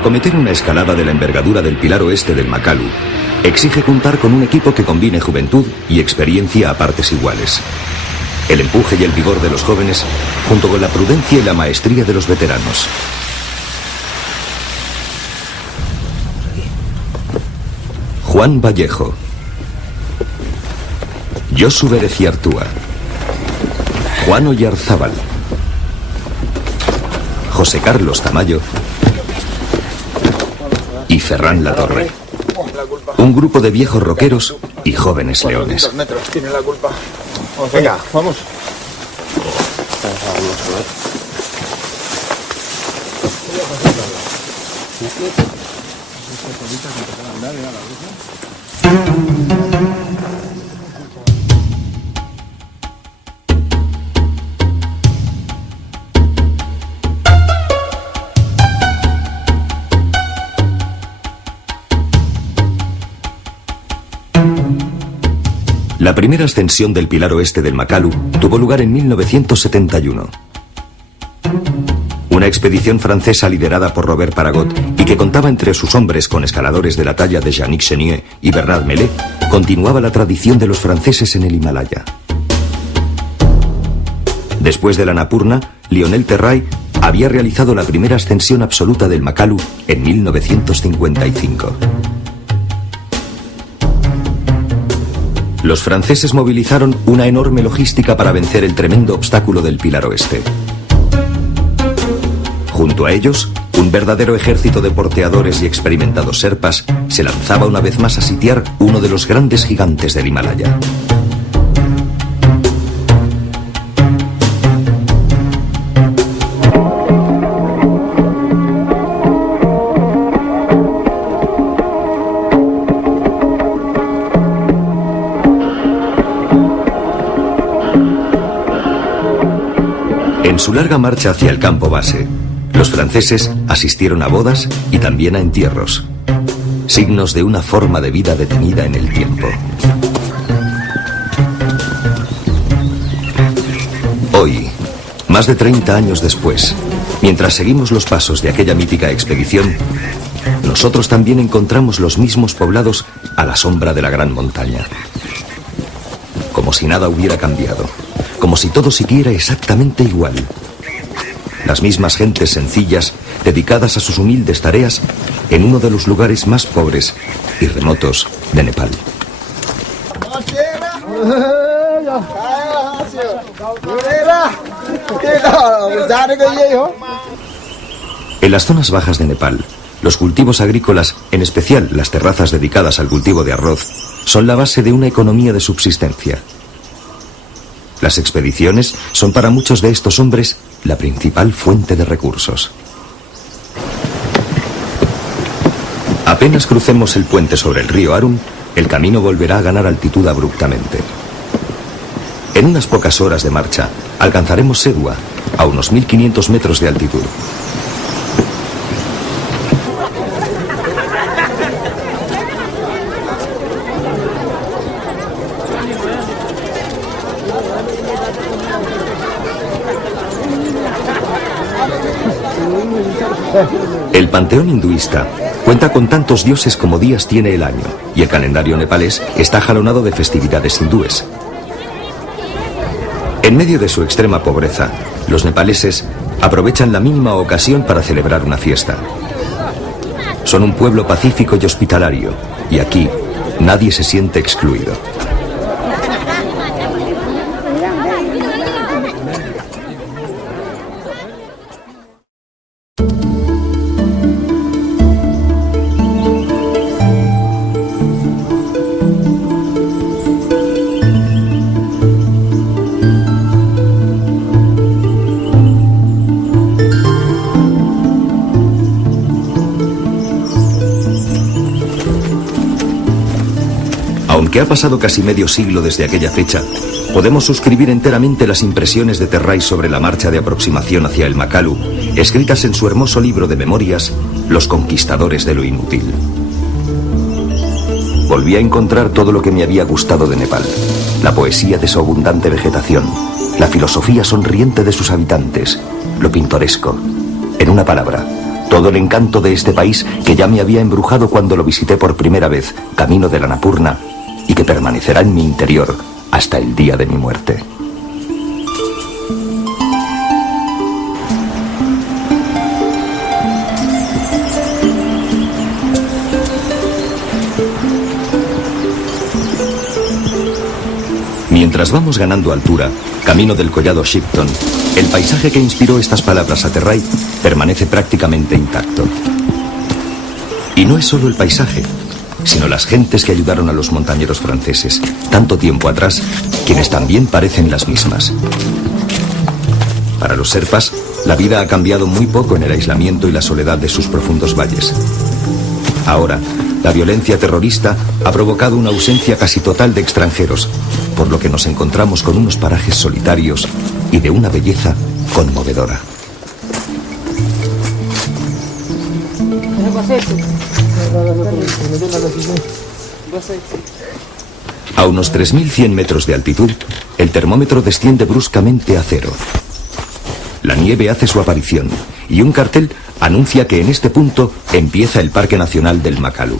Acometer una escalada de la envergadura del pilar oeste del Makalu exige contar con un equipo que combine juventud y experiencia a partes iguales. El empuje y el vigor de los jóvenes, junto con la prudencia y la maestría de los veteranos. Juan Vallejo, Josu Bereciartúa, Juan Oyarzábal, José Carlos Tamayo y Ferran Latorre. Un grupo de viejos rockeros y jóvenes leones. Tiene la culpa. Venga, vamos. La primera ascensión del pilar oeste del Makalu tuvo lugar en 1971. Una expedición francesa liderada por Robert Paragot y que contaba entre sus hombres con escaladores de la talla de Yannick Chenier y Bernard Mellet, continuaba la tradición de los franceses en el Himalaya. Después de la Annapurna, Lionel Terray había realizado la primera ascensión absoluta del Makalu en 1955. Los franceses movilizaron una enorme logística para vencer el tremendo obstáculo del pilar oeste. Junto a ellos, un verdadero ejército de porteadores y experimentados serpas se lanzaba una vez más a sitiar uno de los grandes gigantes del Himalaya. En su larga marcha hacia el campo base, los franceses asistieron a bodas y también a entierros, signos de una forma de vida detenida en el tiempo. Hoy, más de 30 años después, mientras seguimos los pasos de aquella mítica expedición, nosotros también encontramos los mismos poblados a la sombra de la gran montaña. Como si nada hubiera cambiado, como si todo siguiera exactamente igual. Las mismas gentes sencillas, dedicadas a sus humildes tareas, en uno de los lugares más pobres y remotos de Nepal. En las zonas bajas de Nepal, los cultivos agrícolas, en especial las terrazas dedicadas al cultivo de arroz, son la base de una economía de subsistencia. Las expediciones son para muchos de estos hombres la principal fuente de recursos. Apenas crucemos el puente sobre el río Arun, el camino volverá a ganar altitud abruptamente. En unas pocas horas de marcha, alcanzaremos Sedua, a unos 1500 metros de altitud. El panteón hinduista cuenta con tantos dioses como días tiene el año, y el calendario nepalés está jalonado de festividades hindúes. En medio de su extrema pobreza, los nepaleses aprovechan la mínima ocasión para celebrar una fiesta. Son un pueblo pacífico y hospitalario, y aquí nadie se siente excluido. Aunque ha pasado casi medio siglo desde aquella fecha, podemos suscribir enteramente las impresiones de Terray sobre la marcha de aproximación hacia el Makalu, escritas en su hermoso libro de memorias, Los conquistadores de lo inútil. Volví a encontrar todo lo que me había gustado de Nepal: la poesía de su abundante vegetación, la filosofía sonriente de sus habitantes, lo pintoresco, en una palabra, todo el encanto de este país que ya me había embrujado cuando lo visité por primera vez, camino del Annapurna, y que permanecerá en mi interior hasta el día de mi muerte. Mientras vamos ganando altura, camino del collado Shipton, el paisaje que inspiró estas palabras a Terray permanece prácticamente intacto. Y no es solo el paisaje, sino las gentes que ayudaron a los montañeros franceses, tanto tiempo atrás, quienes también parecen las mismas. Para los Sherpas, la vida ha cambiado muy poco en el aislamiento y la soledad de sus profundos valles. Ahora, la violencia terrorista ha provocado una ausencia casi total de extranjeros, por lo que nos encontramos con unos parajes solitarios y de una belleza conmovedora. A unos 3.100 metros de altitud, el termómetro desciende bruscamente a cero. La nieve hace su aparición y un cartel anuncia que en este punto empieza el Parque Nacional del Makalu.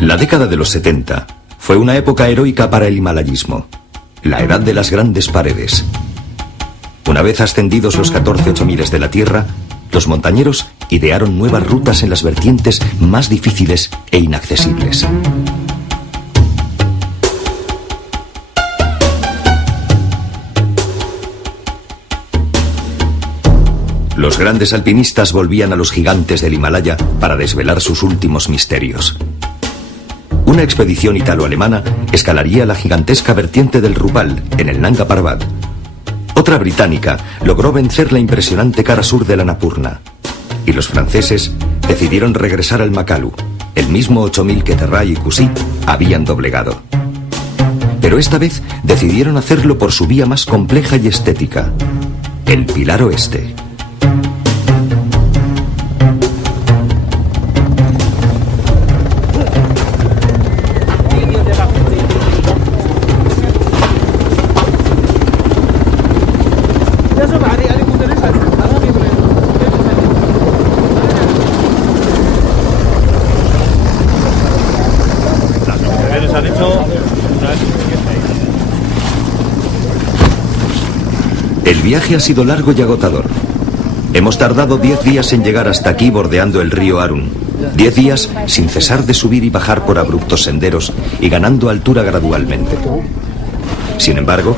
La década de los 70 fue una época heroica para el himalayismo, la edad de las grandes paredes. Una vez ascendidos los 14 miles de la Tierra, los montañeros idearon nuevas rutas en las vertientes más difíciles e inaccesibles. Los grandes alpinistas volvían a los gigantes del Himalaya para desvelar sus últimos misterios. Una expedición italo-alemana escalaría la gigantesca vertiente del Rupal, en el Nanga Parbat. Otra británica logró vencer la impresionante cara sur del Annapurna. Y los franceses decidieron regresar al Makalu, el mismo 8000 que Terray y Cussy habían doblegado. Pero esta vez decidieron hacerlo por su vía más compleja y estética, el Pilar Oeste. El viaje ha sido largo y agotador. Hemos tardado 10 días en llegar hasta aquí bordeando el río Arun. 10 días sin cesar de subir y bajar por abruptos senderos y ganando altura gradualmente. Sin embargo,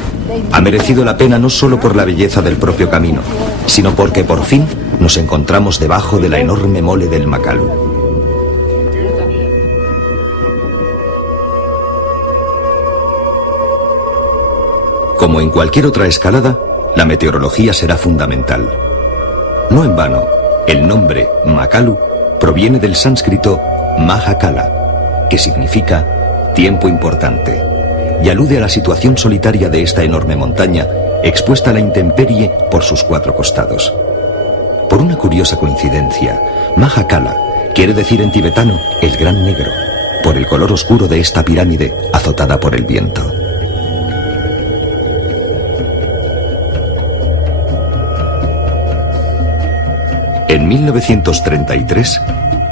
ha merecido la pena no solo por la belleza del propio camino, sino porque por fin nos encontramos debajo de la enorme mole del Makalu. Como en cualquier otra escalada, la meteorología será fundamental. No en vano, el nombre Makalu proviene del sánscrito Maha-Kala, que significa tiempo importante, y alude a la situación solitaria de esta enorme montaña, expuesta a la intemperie por sus 4 costados. Por una curiosa coincidencia, Maha-Kala quiere decir en tibetano el Gran Negro, por el color oscuro de esta pirámide azotada por el viento. En 1933,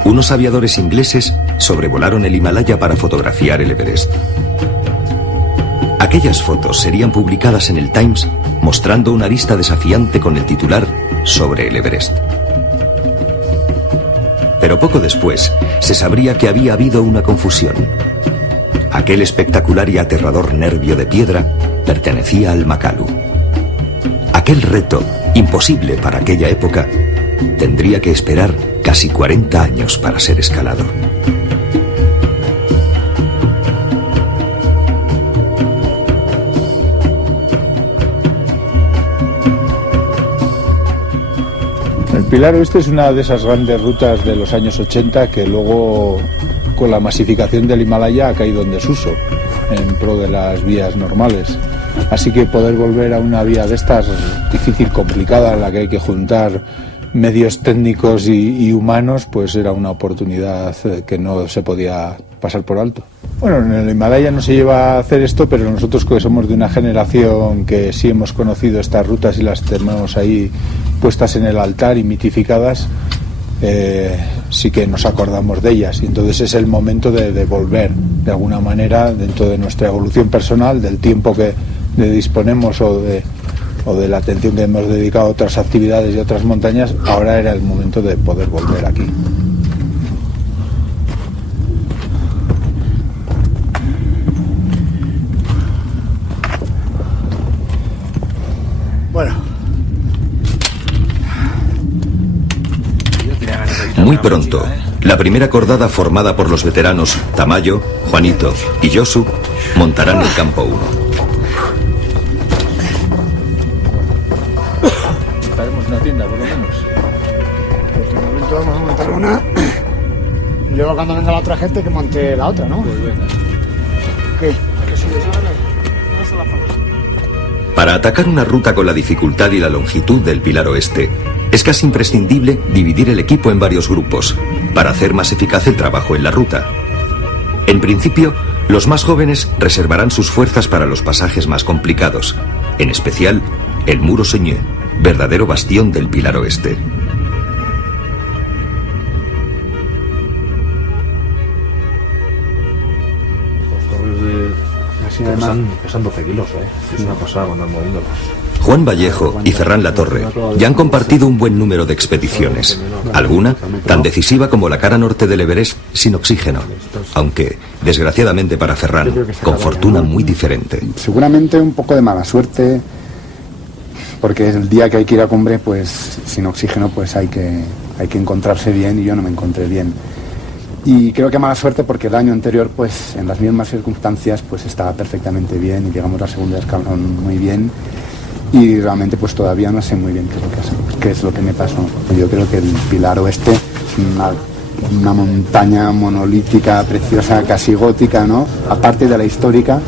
unos aviadores ingleses sobrevolaron el Himalaya para fotografiar el Everest. Aquellas fotos serían publicadas en el Times mostrando una arista desafiante con el titular "Sobre el Everest". Pero poco después se sabría que había habido una confusión. Aquel espectacular y aterrador nervio de piedra pertenecía al Makalu. Aquel reto, imposible para aquella época, tendría que esperar casi 40 años para ser escalado. El Pilar Oeste es una de esas grandes rutas de los años 80 que luego con la masificación del Himalaya ha caído en desuso en pro de las vías normales. Así que poder volver a una vía de estas difícil, complicada, en la que hay que juntar medios técnicos y humanos, pues era una oportunidad que no se podía pasar por alto. Bueno, en el Himalaya no se lleva a hacer esto, pero nosotros, que somos de una generación que sí hemos conocido estas rutas y las tenemos ahí puestas en el altar y mitificadas, sí que nos acordamos de ellas, y entonces es el momento de volver de alguna manera, dentro de nuestra evolución personal, del tiempo que disponemos o de la atención que hemos dedicado a otras actividades y otras montañas. Ahora era el momento de poder volver aquí. Bueno. Muy pronto, la primera cordada formada por los veteranos Tamayo, Juanito y Josu montarán el campo 1. Montaremos una tienda, por lo menos. Pues de momento vamos a montar una. Y luego cuando venga la otra gente que monte la otra, ¿no? Pues venga. ¿Qué? Para atacar una ruta con la dificultad y la longitud del Pilar Oeste, es casi imprescindible dividir el equipo en varios grupos para hacer más eficaz el trabajo en la ruta. En principio, los más jóvenes reservarán sus fuerzas para los pasajes más complicados, en especial el Muro Señé, verdadero bastión del Pilar Oeste. Pesan 12 kilos, es una pasada cuando moviéndolos. Juan Vallejo y Ferran Latorre ya han compartido un buen número de expediciones, alguna tan decisiva como la cara norte del Everest sin oxígeno, aunque, desgraciadamente para Ferran, con fortuna muy diferente. Seguramente un poco de mala suerte, porque el día que hay que ir a cumbre, pues sin oxígeno, pues hay que encontrarse bien, y yo no me encontré bien. Y creo que mala suerte porque el año anterior, pues en las mismas circunstancias, pues estaba perfectamente bien y llegamos al segundo escalón muy bien, y realmente pues todavía no sé muy bien qué es lo que me pasó. Yo creo que el Pilar Oeste es una montaña monolítica, preciosa, casi gótica, ¿no? Aparte de la histórica,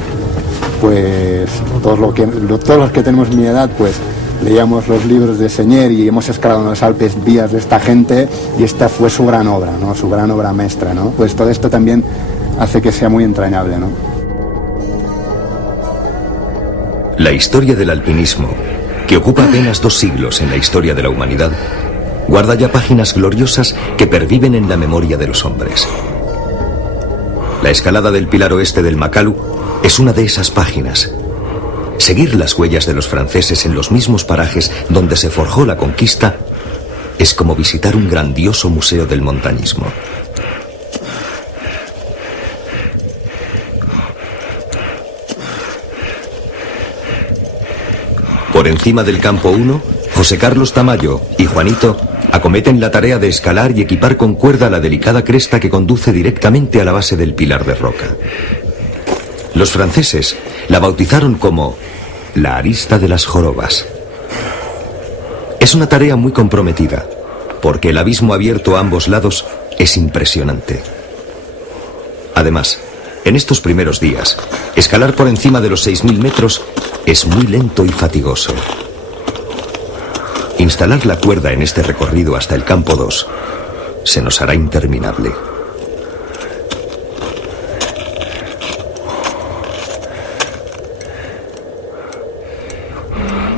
pues todos los que tenemos mi edad, pues leíamos los libros de Señer y hemos escalado en los Alpes vías de esta gente, y esta fue su gran obra, ¿no? Su gran obra maestra, ¿no? Pues todo esto también hace que sea muy entrañable, ¿no? La historia del alpinismo, que ocupa apenas 2 siglos en la historia de la humanidad, guarda ya páginas gloriosas que perviven en la memoria de los hombres. La escalada del Pilar Oeste del Makalu es una de esas páginas. Seguir las huellas de los franceses en los mismos parajes donde se forjó la conquista es como visitar un grandioso museo del montañismo. Por encima del campo 1, José Carlos Tamayo y Juanito acometen la tarea de escalar y equipar con cuerda la delicada cresta que conduce directamente a la base del pilar de roca. Los franceses la bautizaron como la arista de las jorobas. Es una tarea muy comprometida, porque el abismo abierto a ambos lados es impresionante. Además, en estos primeros días, escalar por encima de los 6.000 metros es muy lento y fatigoso. Instalar la cuerda en este recorrido hasta el campo 2 se nos hará interminable.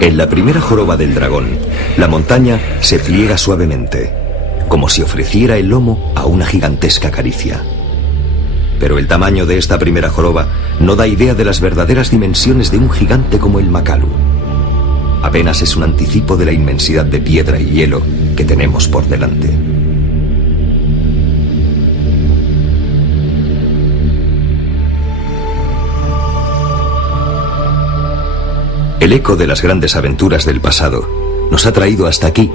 En la primera joroba del dragón, la montaña se pliega suavemente, como si ofreciera el lomo a una gigantesca caricia. Pero el tamaño de esta primera joroba no da idea de las verdaderas dimensiones de un gigante como el Makalu. Apenas es un anticipo de la inmensidad de piedra y hielo que tenemos por delante. El eco de las grandes aventuras del pasado nos ha traído hasta aquí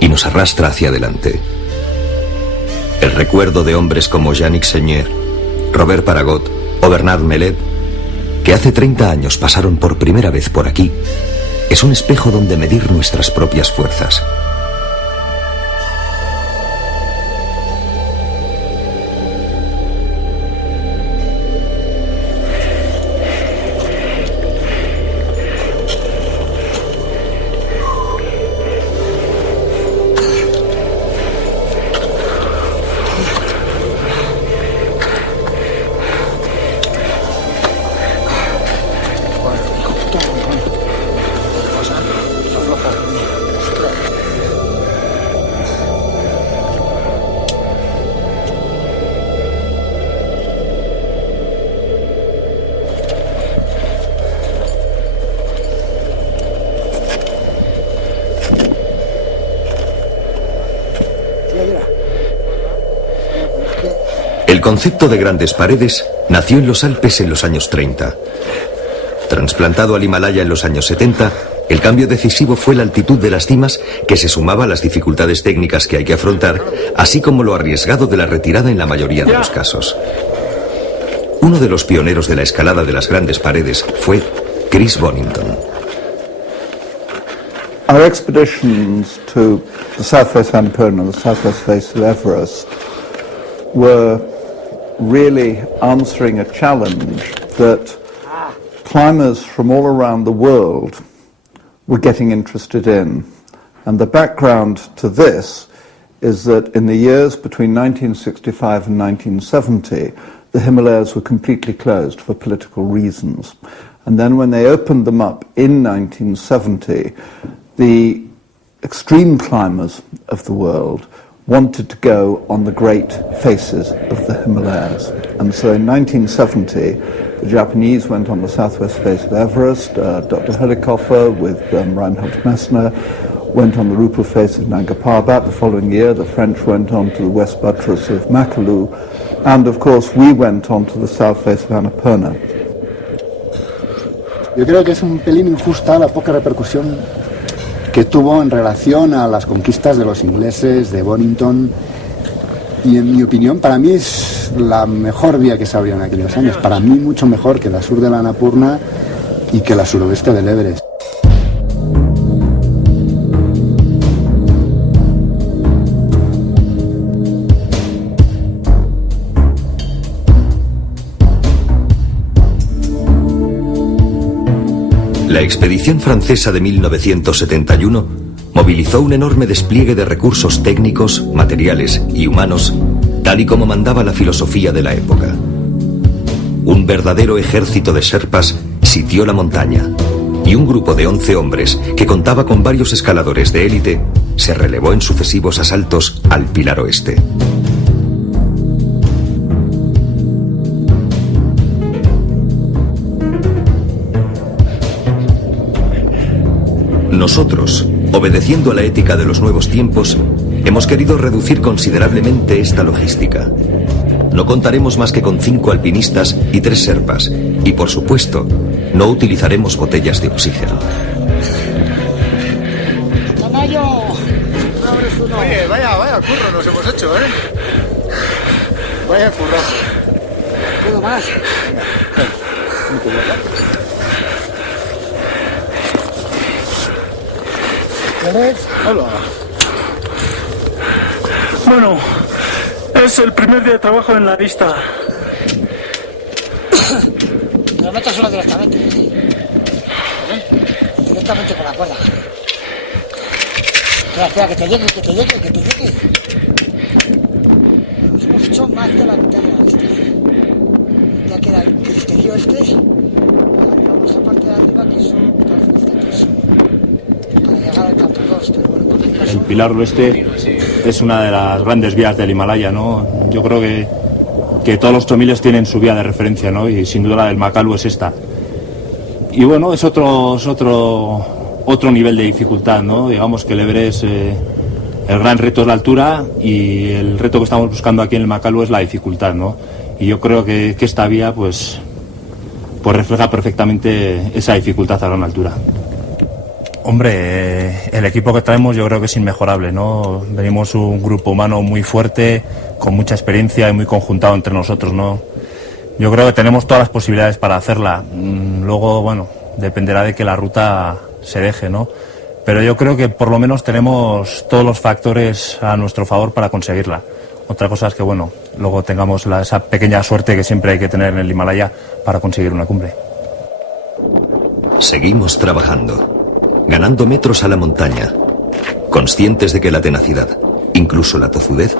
y nos arrastra hacia adelante. El recuerdo de hombres como Yannick Señer, Robert Paragot o Bernard Melet, que hace 30 años pasaron por primera vez por aquí, es un espejo donde medir nuestras propias fuerzas. El concepto de grandes paredes nació en los Alpes en los años 30. Trasplantado al Himalaya en los años 70, el cambio decisivo fue la altitud de las cimas, que se sumaba a las dificultades técnicas que hay que afrontar, así como lo arriesgado de la retirada en la mayoría de los casos. Uno de los pioneros de la escalada de las grandes paredes fue Chris Bonington. Our expeditions to the southwest Annapurna, the southwest face of Everest, were really answering a challenge that climbers from all around the world were getting interested in. And the background to this is that in the years between 1965 and 1970, the Himalayas were completely closed for political reasons. And then when they opened them up in 1970, the extreme climbers of the world wanted to go on the great faces of the Himalayas. And so in 1970, the Japanese went on the southwest face of Everest. Dr. Helikoffer with Reinhold Messner went on the Rupa face of Nanga Parbat. The following year, the French went on to the west buttress of Makalu. And of course, we went on to the south face of Annapurna. Yo creo que es un pelín injusta la poca repercusión que tuvo en relación a las conquistas de los ingleses, de Bonington, y en mi opinión para mí es la mejor vía que se abrió en aquellos años, para mí mucho mejor que la sur de la Annapurna y que la suroeste del Everest. La expedición francesa de 1971 movilizó un enorme despliegue de recursos técnicos, materiales y humanos, tal y como mandaba la filosofía de la época. Un verdadero ejército de sherpas sitió la montaña, y un grupo de 11 hombres, que contaba con varios escaladores de élite, se relevó en sucesivos asaltos al Pilar Oeste. Nosotros, obedeciendo a la ética de los nuevos tiempos, hemos querido reducir considerablemente esta logística. No contaremos más que con 5 alpinistas y 3 sherpas, y por supuesto, no utilizaremos botellas de oxígeno. ¡Tamayo! Oye, vaya curro nos hemos hecho, ¿eh? Vaya currazo. ¿Puedo más? Hola. Bueno, es el primer día de trabajo en la lista. Lo meto solo directamente. Directamente con la cuerda. Espera, que te llegue. Nos hemos hecho más de la mitad de la lista. Ya queda el criterio este. Vamos a parte de arriba que son parece para llegar al campo 2, pero bueno, el Pilar Oeste es una de las grandes vías del Himalaya, ¿no? Yo creo que todos los tomiles tienen su vía de referencia, ¿no? Y sin duda la del Makalu es esta. Y bueno, es otro nivel de dificultad, ¿no? Digamos que el Everest, el gran reto es la altura y el reto que estamos buscando aquí en el Makalu es la dificultad, ¿no? Y yo creo que esta vía pues refleja perfectamente esa dificultad a gran altura. Hombre, el equipo que traemos yo creo que es inmejorable, ¿no? Venimos un grupo humano muy fuerte, con mucha experiencia y muy conjuntado entre nosotros, ¿no? Yo creo que tenemos todas las posibilidades para hacerla. Luego, bueno, dependerá de que la ruta se deje, ¿no? Pero yo creo que por lo menos tenemos todos los factores a nuestro favor para conseguirla. Otra cosa es que, bueno, luego tengamos esa pequeña suerte que siempre hay que tener en el Himalaya para conseguir una cumbre. Seguimos trabajando, ganando metros a la montaña, conscientes de que la tenacidad, incluso la tozudez,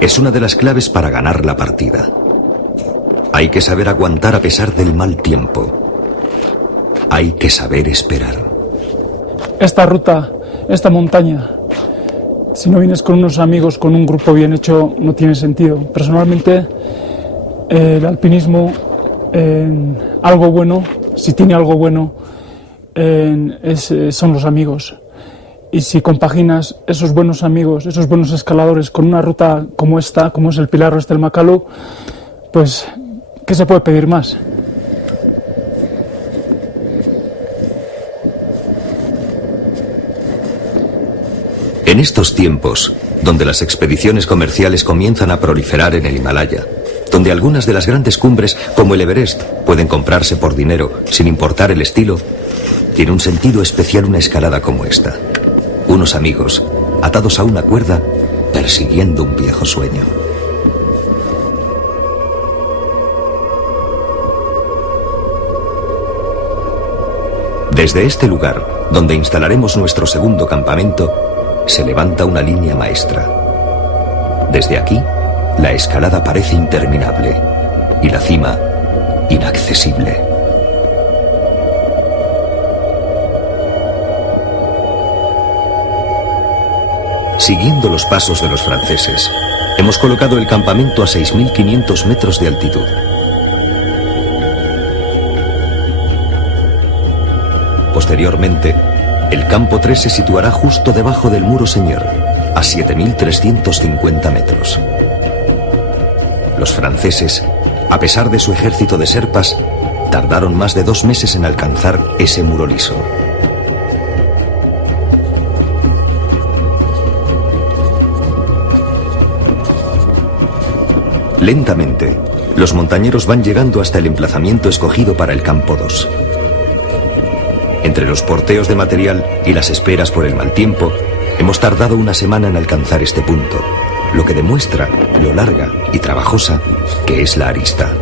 es una de las claves para ganar la partida. Hay que saber aguantar a pesar del mal tiempo. Hay que saber esperar. Esta ruta, esta montaña, si no vienes con unos amigos, con un grupo bien hecho, no tiene sentido. Personalmente, el alpinismo, algo bueno, si tiene algo bueno, son los amigos. Y si compaginas esos buenos amigos, esos buenos escaladores con una ruta como esta, como es el Pilar Oeste del Makalu, pues, ¿qué se puede pedir más? En estos tiempos, donde las expediciones comerciales comienzan a proliferar en el Himalaya, donde algunas de las grandes cumbres, como el Everest, pueden comprarse por dinero sin importar el estilo, tiene un sentido especial una escalada como esta. Unos amigos, atados a una cuerda, persiguiendo un viejo sueño. Desde este lugar, donde instalaremos nuestro segundo campamento, se levanta una línea maestra. Desde aquí, la escalada parece interminable y la cima inaccesible. Siguiendo los pasos de los franceses, hemos colocado el campamento a 6.500 metros de altitud. Posteriormente, el campo 3 se situará justo debajo del muro Señor, a 7.350 metros. Los franceses, a pesar de su ejército de serpas, tardaron más de 2 meses en alcanzar ese muro liso. Lentamente, los montañeros van llegando hasta el emplazamiento escogido para el campo 2. Entre los porteos de material y las esperas por el mal tiempo, hemos tardado una semana en alcanzar este punto, lo que demuestra lo larga y trabajosa que es la arista.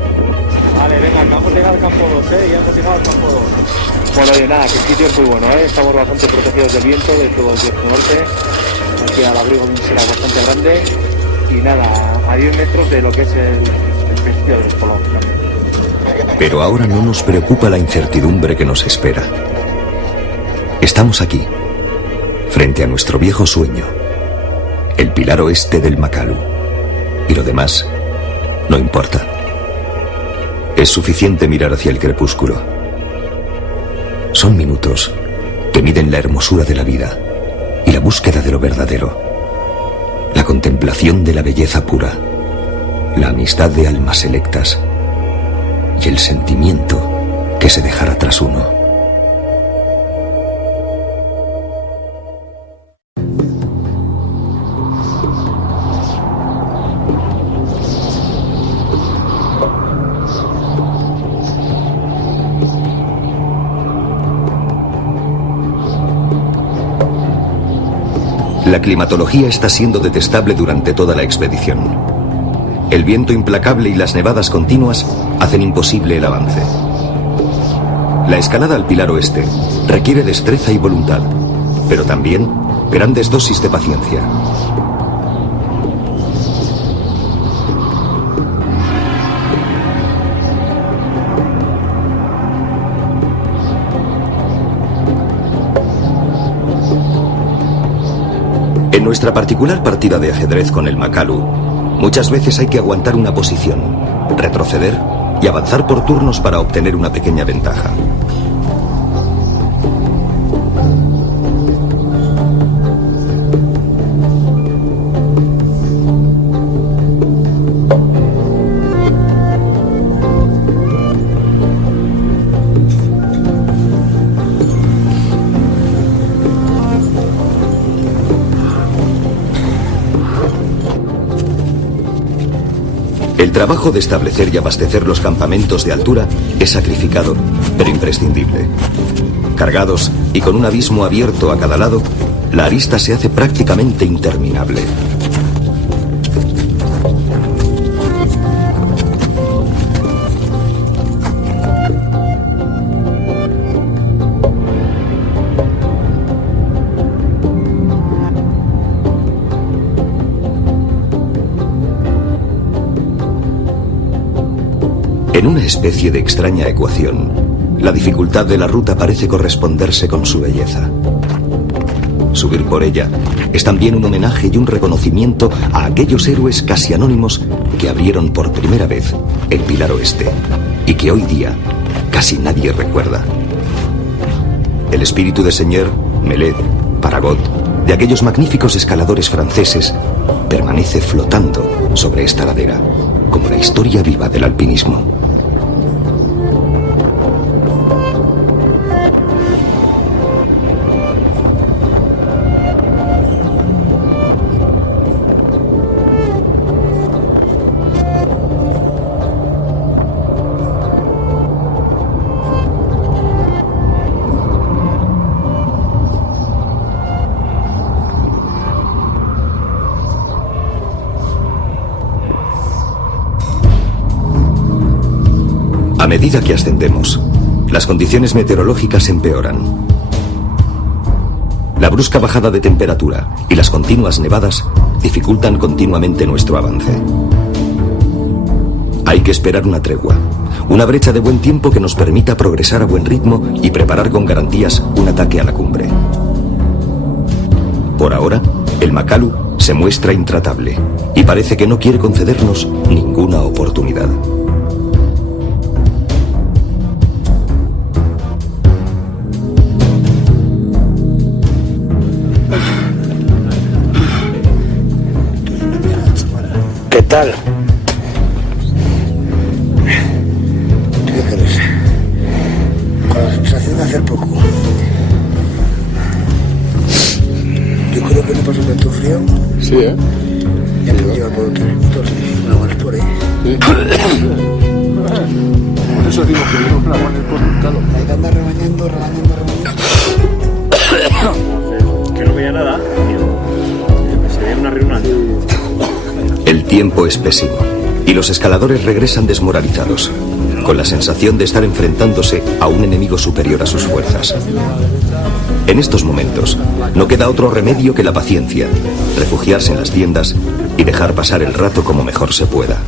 Vale, venga, acabamos de llegar al campo 2, ya hemos llegado al campo 2. Bueno, oye, nada, que el sitio es muy bueno, estamos bastante protegidos del viento, de todo el viento norte, aquí al abrigo será bastante grande, y nada, a 10 metros de lo que es el principio del espolón. Pero ahora no nos preocupa la incertidumbre que nos espera. Estamos aquí, frente a nuestro viejo sueño, el Pilar Oeste del Makalu. Y lo demás no importa. Es suficiente mirar hacia el crepúsculo. Son minutos que miden la hermosura de la vida y la búsqueda de lo verdadero, la contemplación de la belleza pura, la amistad de almas selectas y el sentimiento que se dejará tras uno. La climatología está siendo detestable durante toda la expedición. El viento implacable y las nevadas continuas hacen imposible el avance. La escalada al Pilar Oeste requiere destreza y voluntad, pero también grandes dosis de paciencia. En nuestra particular partida de ajedrez con el Makalu, muchas veces hay que aguantar una posición, retroceder y avanzar por turnos para obtener una pequeña ventaja. El trabajo de establecer y abastecer los campamentos de altura es sacrificado, pero imprescindible. Cargados y con un abismo abierto a cada lado, la arista se hace prácticamente interminable. En una especie de extraña ecuación, la dificultad de la ruta parece corresponderse con su belleza. Subir por ella es también un homenaje y un reconocimiento a aquellos héroes casi anónimos que abrieron por primera vez el Pilar Oeste y que hoy día casi nadie recuerda. El espíritu de Señor, Melet, Paragot, de aquellos magníficos escaladores franceses, permanece flotando sobre esta ladera, como la historia viva del alpinismo. A medida que ascendemos, las condiciones meteorológicas empeoran. La brusca bajada de temperatura y las continuas nevadas dificultan continuamente nuestro avance. Hay que esperar una tregua, una brecha de buen tiempo que nos permita progresar a buen ritmo y preparar con garantías un ataque a la cumbre. Por ahora, el Makalu se muestra intratable y parece que no quiere concedernos ninguna oportunidad. ¿Qué tal? ¿Qué crees? Con la sensación de hacer poco. Yo creo que no pasa tanto frío. Sí, ¿eh? Ya me lleva por 3 minutos. No vales por ahí. Sí. Por eso digo que yo no la poner por un calor. Hay que andar rebañando. Que no veía nada, tío. Se veía una reunión. El tiempo es pésimo y los escaladores regresan desmoralizados, con la sensación de estar enfrentándose a un enemigo superior a sus fuerzas. En estos momentos, no queda otro remedio que la paciencia, refugiarse en las tiendas y dejar pasar el rato como mejor se pueda.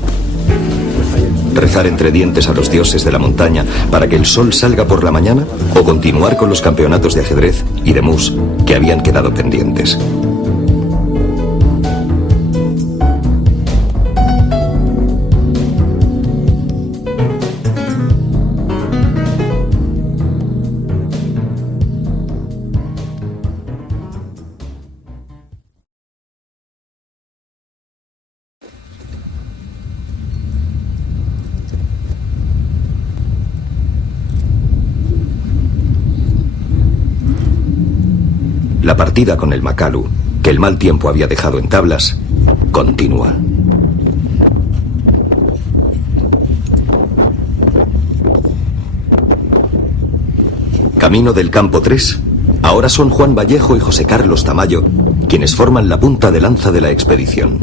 Rezar entre dientes a los dioses de la montaña para que el sol salga por la mañana o continuar con los campeonatos de ajedrez y de mus que habían quedado pendientes. La partida con el Makalu, que el mal tiempo había dejado en tablas, continúa. Camino del campo 3, ahora son Juan Vallejo y José Carlos Tamayo quienes forman la punta de lanza de la expedición.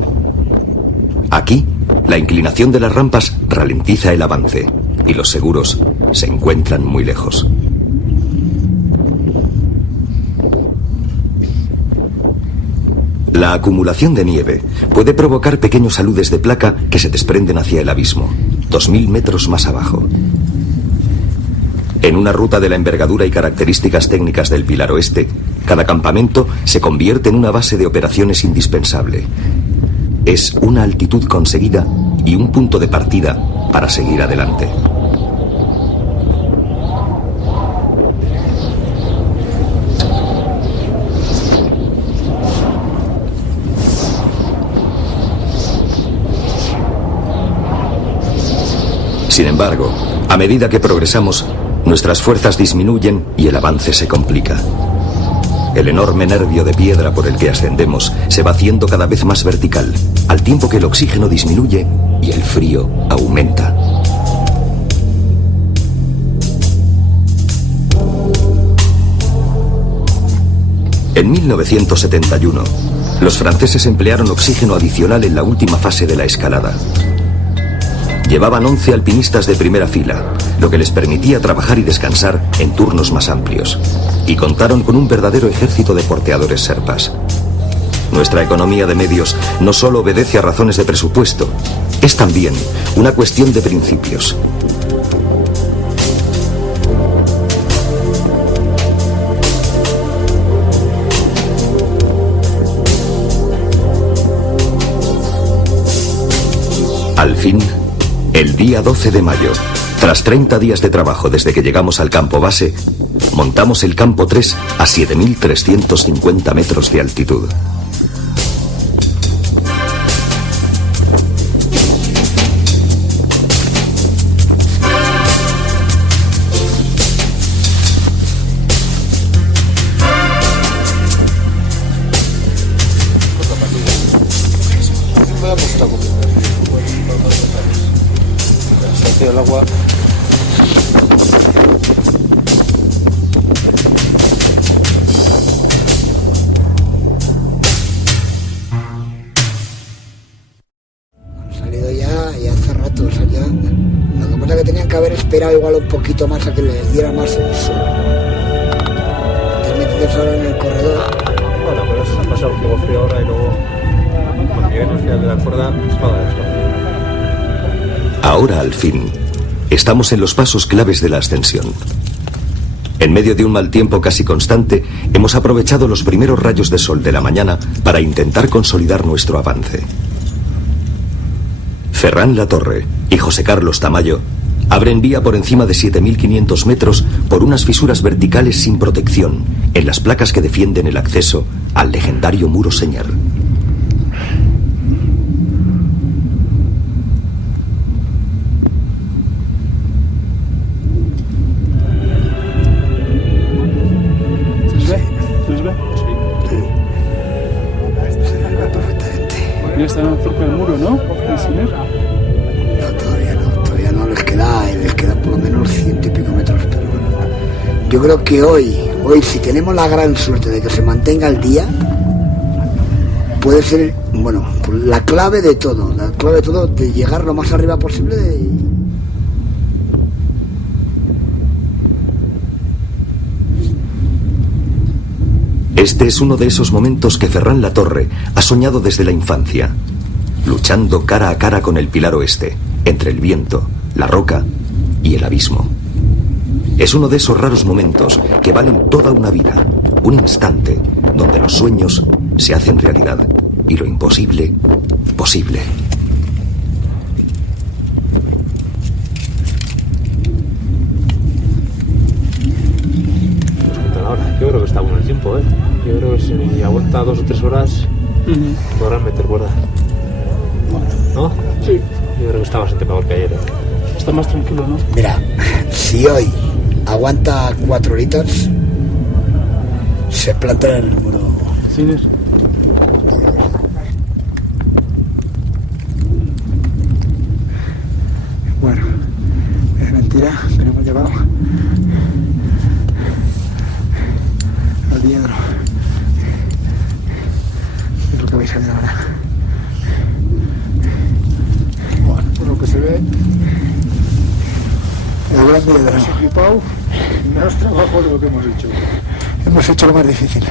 Aquí, la inclinación de las rampas ralentiza el avance y los seguros se encuentran muy lejos. La acumulación de nieve puede provocar pequeños aludes de placa que se desprenden hacia el abismo, 2000 metros más abajo. En una ruta de la envergadura y características técnicas del Pilar Oeste, cada campamento se convierte en una base de operaciones indispensable. Es una altitud conseguida y un punto de partida para seguir adelante. Sin embargo, a medida que progresamos, nuestras fuerzas disminuyen y el avance se complica. El enorme nervio de piedra por el que ascendemos se va haciendo cada vez más vertical, al tiempo que el oxígeno disminuye y el frío aumenta. En 1971, los franceses emplearon oxígeno adicional en la última fase de la escalada. Llevaban 11 alpinistas de primera fila, lo que les permitía trabajar y descansar en turnos más amplios. Y contaron con un verdadero ejército de porteadores sherpas. Nuestra economía de medios no solo obedece a razones de presupuesto, es también una cuestión de principios. Al fin, el día 12 de mayo, tras 30 días de trabajo desde que llegamos al campo base, montamos el campo 3 a 7.350 metros de altitud. El agua. Han salido ya y hace rato, o sea, ya. Lo que pasa es que tenían que haber esperado igual un poquito más a que les diera más el sol. Te metes ahora en el corredor. Bueno, pero se ha pasado un poco frío ahora y luego cuando lleguen al final de la cuerda se va a dar el sol. Ahora, al fin, estamos en los pasos claves de la ascensión. En medio de un mal tiempo casi constante, hemos aprovechado los primeros rayos de sol de la mañana para intentar consolidar nuestro avance. Ferran Latorre y José Carlos Tamayo abren vía por encima de 7.500 metros por unas fisuras verticales sin protección en las placas que defienden el acceso al legendario Muro Señer. Ya están cerca del muro, ¿no? No, todavía no, les queda por lo menos 100 y pico metros, pero bueno. Yo creo que hoy si tenemos la gran suerte de que se mantenga el día, puede ser, bueno, la clave de todo, de llegar lo más arriba posible Este es uno de esos momentos que Ferran Latorre ha soñado desde la infancia, luchando cara a cara con el pilar oeste, entre el viento, la roca y el abismo. Es uno de esos raros momentos que valen toda una vida, un instante donde los sueños se hacen realidad y lo imposible, posible. Yo creo que está bueno el tiempo, ¿eh? Yo creo que si aguanta 2 o 3 horas podrán meter cuerda. ¿No? Sí. Yo creo que está bastante mejor que ayer, ¿eh? Está más tranquilo, ¿no? Mira, si hoy aguanta 4 horitas, se planta en el muro. Sí, bueno, es mentira, pero hemos llegado al Diedro. Es lo que vais a ver ahora. Bueno, por lo que se ve, el gran Diedro. Hemos equipado menos trabajo de lo que hemos hecho. Hemos hecho lo más difícil.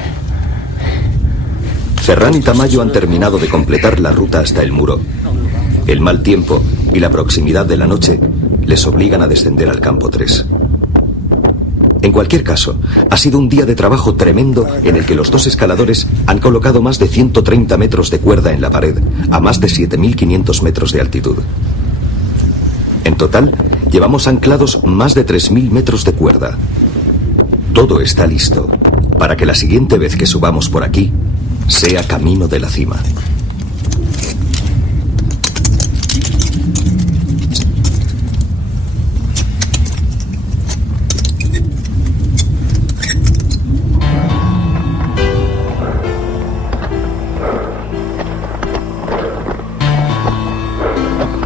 Ferran y Tamayo han terminado de completar la ruta hasta el muro. El mal tiempo y la proximidad de la noche les obligan a descender al campo 3. En cualquier caso, ha sido un día de trabajo tremendo en el que los dos escaladores han colocado más de 130 metros de cuerda en la pared, a más de 7.500 metros de altitud. En total, llevamos anclados más de 3.000 metros de cuerda. Todo está listo para que la siguiente vez que subamos por aquí sea camino de la cima.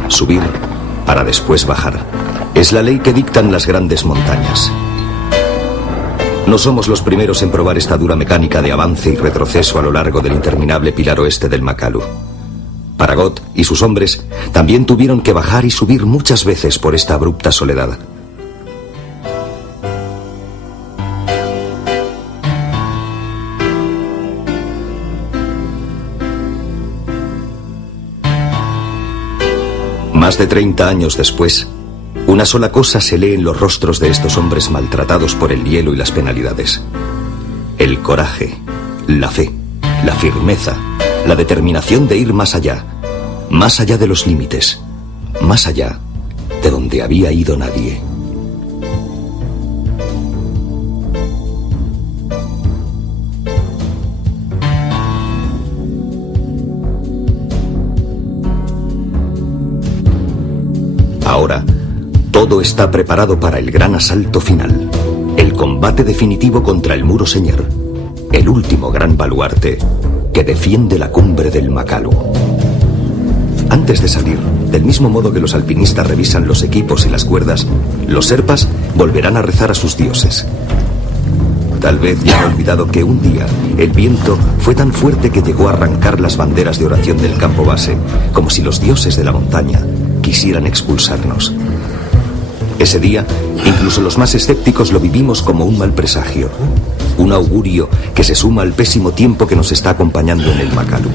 Subir para después bajar. Es la ley que dictan las grandes montañas. No somos los primeros en probar esta dura mecánica de avance y retroceso a lo largo del interminable pilar oeste del Makalu. Paragot y sus hombres también tuvieron que bajar y subir muchas veces por esta abrupta soledad. Más de 30 años después, una sola cosa se lee en los rostros de estos hombres maltratados por el hielo y las penalidades. El coraje, la fe, la firmeza, la determinación de ir más allá de los límites, más allá de donde había ido nadie. Ahora, todo está preparado para el gran asalto final, el combate definitivo contra el Muro Señer, el último gran baluarte que defiende la cumbre del Makalu. Antes de salir, del mismo modo que los alpinistas revisan los equipos y las cuerdas, los Sherpas volverán a rezar a sus dioses. Tal vez ya han olvidado que un día el viento fue tan fuerte que llegó a arrancar las banderas de oración del campo base, como si los dioses de la montaña quisieran expulsarnos. Ese día, incluso los más escépticos lo vivimos como un mal presagio, un augurio que se suma al pésimo tiempo que nos está acompañando en el Makalu.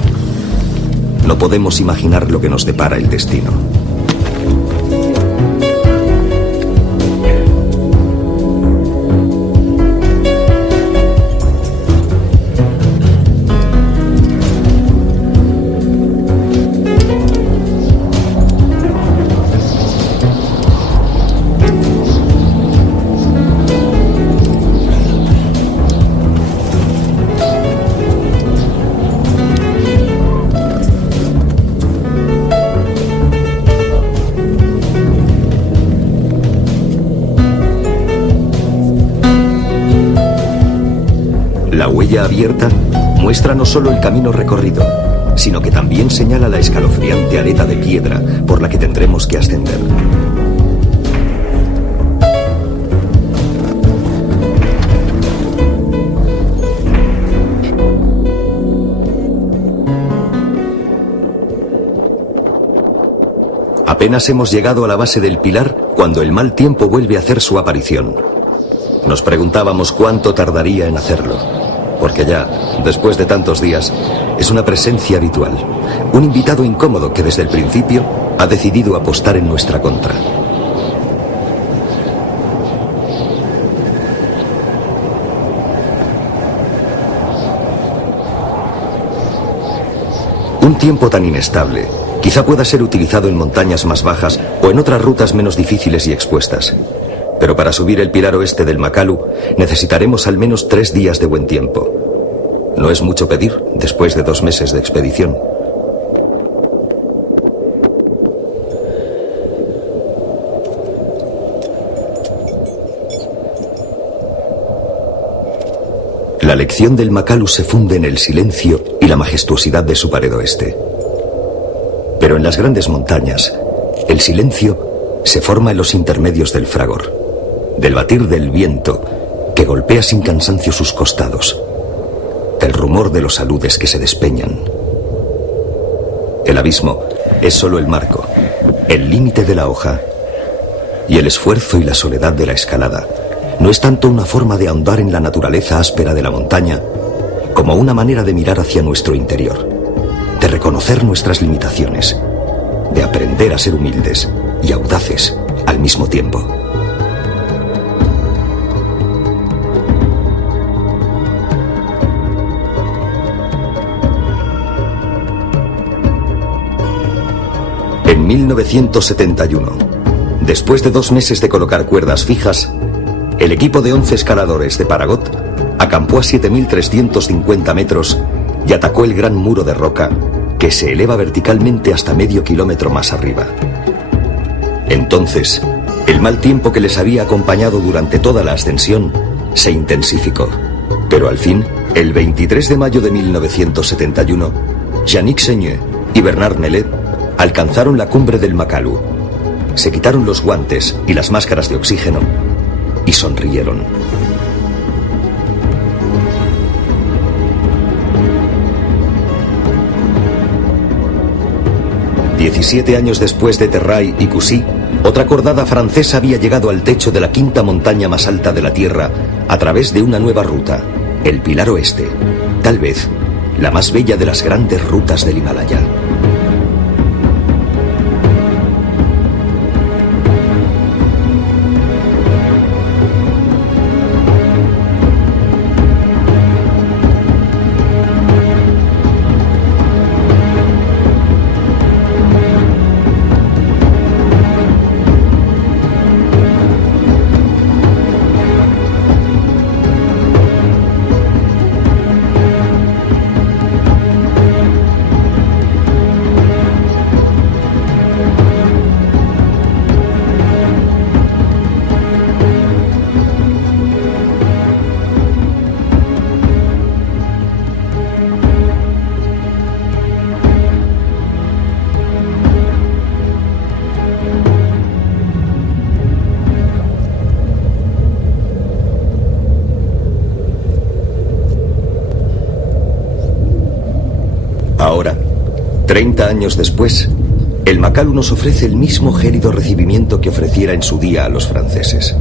No podemos imaginar lo que nos depara el destino. La huella abierta muestra no solo el camino recorrido, sino que también señala la escalofriante aleta de piedra por la que tendremos que ascender. Apenas hemos llegado a la base del pilar cuando el mal tiempo vuelve a hacer su aparición. Nos preguntábamos cuánto tardaría en hacerlo, porque ya, después de tantos días, es una presencia habitual, un invitado incómodo que desde el principio ha decidido apostar en nuestra contra. Un tiempo tan inestable quizá pueda ser utilizado en montañas más bajas o en otras rutas menos difíciles y expuestas. Pero para subir el pilar oeste del Makalu necesitaremos al menos 3 días de buen tiempo. No es mucho pedir después de 2 meses de expedición. La lección del Makalu se funde en el silencio y la majestuosidad de su pared oeste. Pero en las grandes montañas, el silencio se forma en los intermedios del fragor, del batir del viento que golpea sin cansancio sus costados, del rumor de los aludes que se despeñan. El abismo es solo el marco, el límite de la hoja, y el esfuerzo y la soledad de la escalada no es tanto una forma de ahondar en la naturaleza áspera de la montaña como una manera de mirar hacia nuestro interior, de reconocer nuestras limitaciones, de aprender a ser humildes y audaces al mismo tiempo. En 1971, después de 2 meses de colocar cuerdas fijas, el equipo de 11 escaladores de Paragot acampó a 7.350 metros y atacó el gran muro de roca que se eleva verticalmente hasta medio kilómetro más arriba. Entonces, el mal tiempo que les había acompañado durante toda la ascensión se intensificó. Pero al fin, el 23 de mayo de 1971, Yannick Seigneur y Bernard Mellet alcanzaron la cumbre del Makalu. Se quitaron los guantes y las máscaras de oxígeno y sonrieron. «17 años después de Terray y Coucy, otra cordada francesa había llegado al techo de la 5ª montaña más alta de la Tierra a través de una nueva ruta, el Pilar Oeste, tal vez la más bella de las grandes rutas del Himalaya». 30 años después, el Makalu nos ofrece el mismo gélido recibimiento que ofreciera en su día a los franceses.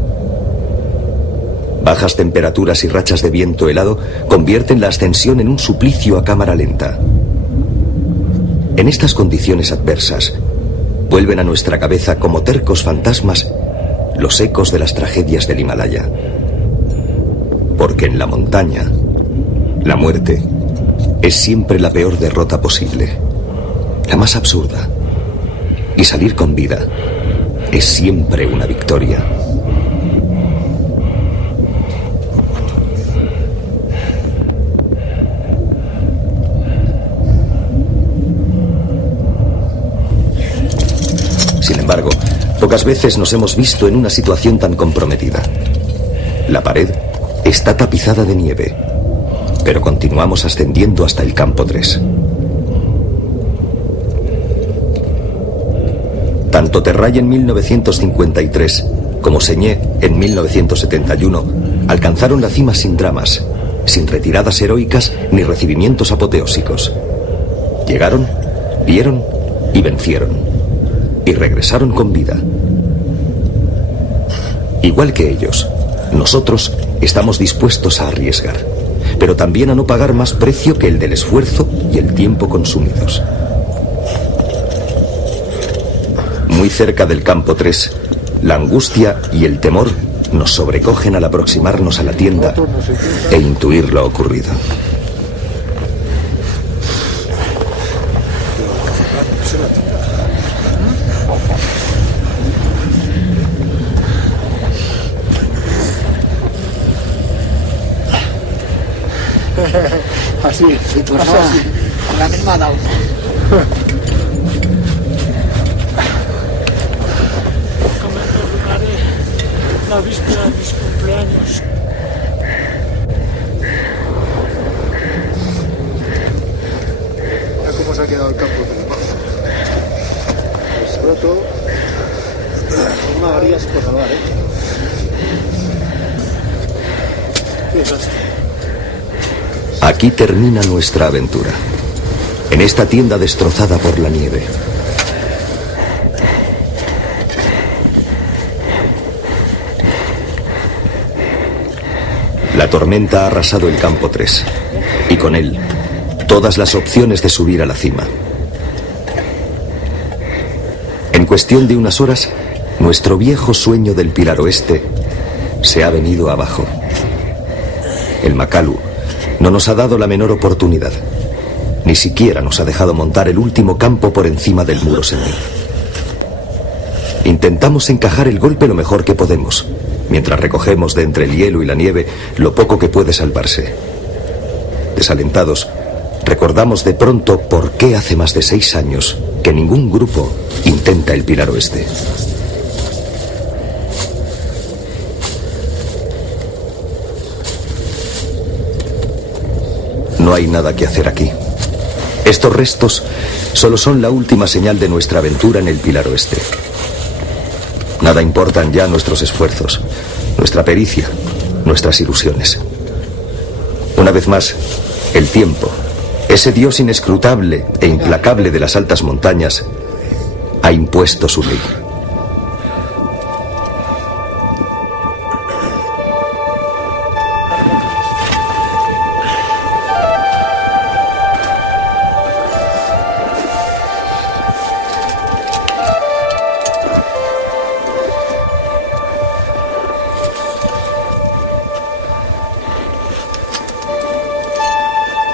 Bajas temperaturas y rachas de viento helado convierten la ascensión en un suplicio a cámara lenta. En estas condiciones adversas, vuelven a nuestra cabeza como tercos fantasmas los ecos de las tragedias del Himalaya. Porque en la montaña, la muerte es siempre la peor derrota posible, la más absurda. Y salir con vida es siempre una victoria. Sin embargo, pocas veces nos hemos visto en una situación tan comprometida. La pared está tapizada de nieve, pero continuamos ascendiendo hasta el campo 3. Tanto Terray en 1953 como Señé en 1971 alcanzaron la cima sin dramas, sin retiradas heroicas ni recibimientos apoteósicos. Llegaron, vieron y vencieron. Y regresaron con vida. Igual que ellos, nosotros estamos dispuestos a arriesgar, pero también a no pagar más precio que el del esfuerzo y el tiempo consumidos. Muy cerca del campo 3, la angustia y el temor nos sobrecogen al aproximarnos a la tienda e intuir lo ocurrido. Así, sí, pues así. La misma dado. La víspera de mis cumpleaños. Mira cómo se ha quedado el campo. Pues roto. Una avaría se puede salvar, Qué desastre. Aquí termina nuestra aventura, en esta tienda destrozada por la nieve. La tormenta ha arrasado el campo 3, y con él, todas las opciones de subir a la cima. En cuestión de unas horas, nuestro viejo sueño del Pilar Oeste se ha venido abajo. El Makalu no nos ha dado la menor oportunidad. Ni siquiera nos ha dejado montar el último campo por encima del muro Señé. Intentamos encajar el golpe lo mejor que podemos, mientras recogemos de entre el hielo y la nieve lo poco que puede salvarse. Desalentados, recordamos de pronto por qué hace más de 6 años que ningún grupo intenta el Pilar Oeste. No hay nada que hacer aquí. Estos restos solo son la última señal de nuestra aventura en el Pilar Oeste. Nada importan ya nuestros esfuerzos, nuestra pericia, nuestras ilusiones. Una vez más, el tiempo, ese dios inescrutable e implacable de las altas montañas, ha impuesto su ley.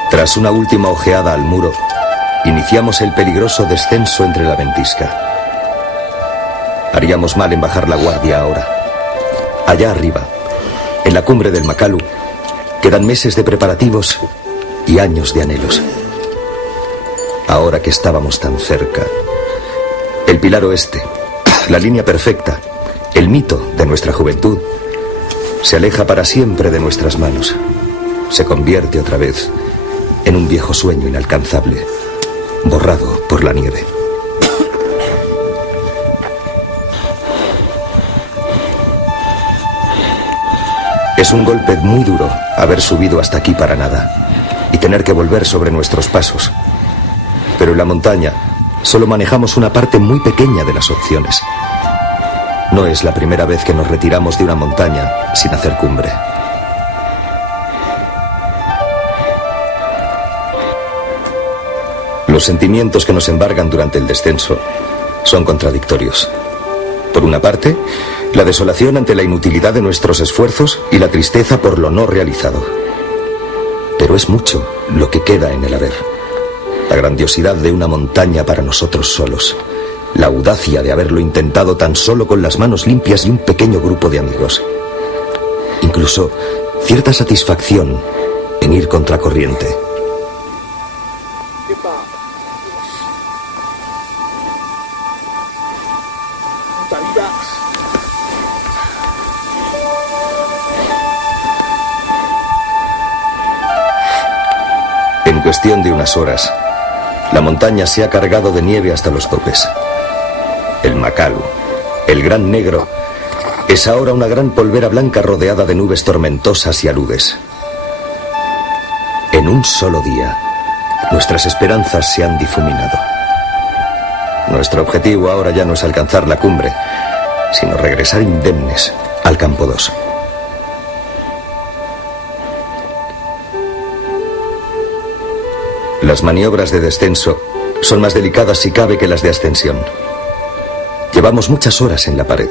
Tras una última ojeada al muro, iniciamos el peligroso descenso entre la ventisca. Haríamos mal en bajar la guardia ahora. Allá arriba, en la cumbre del Makalu, quedan meses de preparativos y años de anhelos. Ahora que estábamos tan cerca, el Pilar Oeste, la línea perfecta, el mito de nuestra juventud, se aleja para siempre de nuestras manos. Se convierte otra vez en un viejo sueño inalcanzable, borrado por la nieve. Es un golpe muy duro haber subido hasta aquí para nada y tener que volver sobre nuestros pasos. Pero en la montaña solo manejamos una parte muy pequeña de las opciones. No es la primera vez que nos retiramos de una montaña sin hacer cumbre. Los sentimientos que nos embargan durante el descenso son contradictorios. Por una parte, la desolación ante la inutilidad de nuestros esfuerzos y la tristeza por lo no realizado. Pero es mucho lo que queda en el haber. La grandiosidad de una montaña para nosotros solos. La audacia de haberlo intentado tan solo con las manos limpias y un pequeño grupo de amigos. Incluso cierta satisfacción en ir contracorriente. En cuestión de unas horas, la montaña se ha cargado de nieve hasta los topes. El Makalu, el Gran Negro, es ahora una gran polvera blanca rodeada de nubes tormentosas y aludes. En un solo día, nuestras esperanzas se han difuminado. Nuestro objetivo ahora ya no es alcanzar la cumbre, sino regresar indemnes al campo 2. Las maniobras de descenso son más delicadas si cabe que las de ascensión. Llevamos muchas horas en la pared.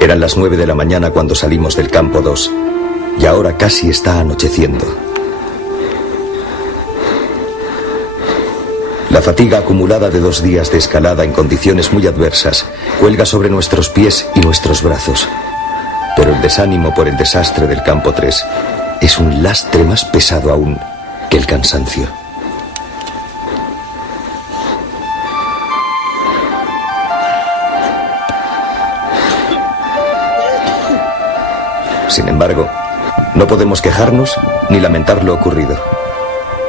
Eran las 9 de la mañana cuando salimos del campo 2 y ahora casi está anocheciendo. La fatiga acumulada de 2 días de escalada en condiciones muy adversas cuelga sobre nuestros pies y nuestros brazos. Pero el desánimo por el desastre del campo 3 es un lastre más pesado aún que el cansancio. Sin embargo, no podemos quejarnos ni lamentar lo ocurrido.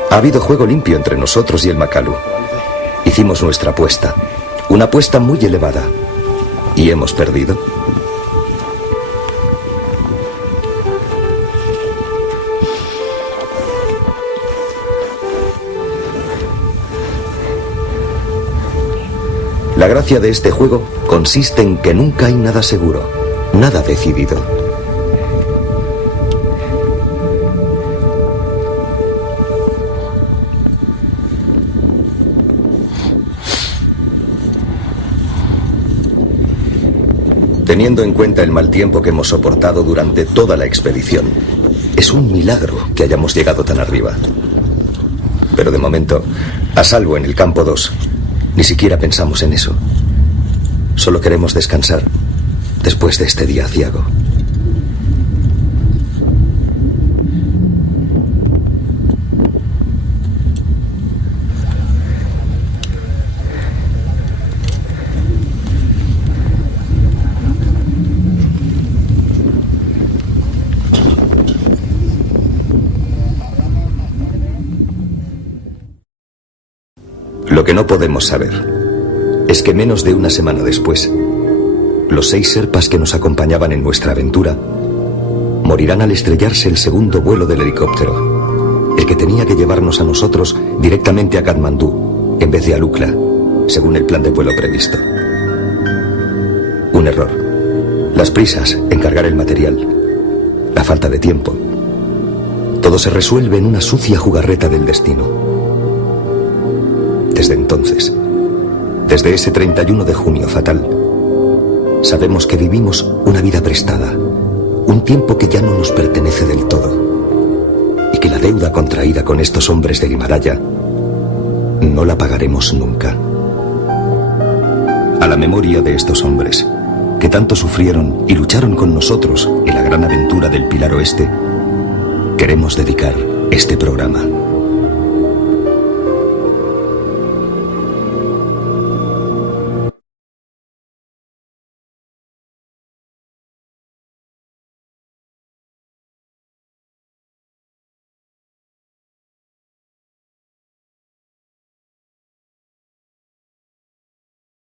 Ha habido juego limpio entre nosotros y el Makalu. Hicimos nuestra apuesta, una apuesta muy elevada, y hemos perdido. La gracia de este juego consiste en que nunca hay nada seguro, nada decidido. Teniendo en cuenta el mal tiempo que hemos soportado durante toda la expedición, es un milagro que hayamos llegado tan arriba. Pero de momento, a salvo en el campo 2, ni siquiera pensamos en eso. Solo queremos descansar después de este día aciago. Lo que no podemos saber es que menos de una semana después, los 6 serpas que nos acompañaban en nuestra aventura morirán al estrellarse el segundo vuelo del helicóptero, el que tenía que llevarnos a nosotros directamente a Katmandú en vez de a Lukla, según el plan de vuelo previsto. Un error. Las prisas en cargar el material, la falta de tiempo. Todo se resuelve en una sucia jugarreta del destino. Desde entonces, desde ese 31 de junio fatal, sabemos que vivimos una vida prestada, un tiempo que ya no nos pertenece del todo, y que la deuda contraída con estos hombres del Himalaya no la pagaremos nunca. A la memoria de estos hombres, que tanto sufrieron y lucharon con nosotros en la gran aventura del Pilar Oeste, queremos dedicar este programa.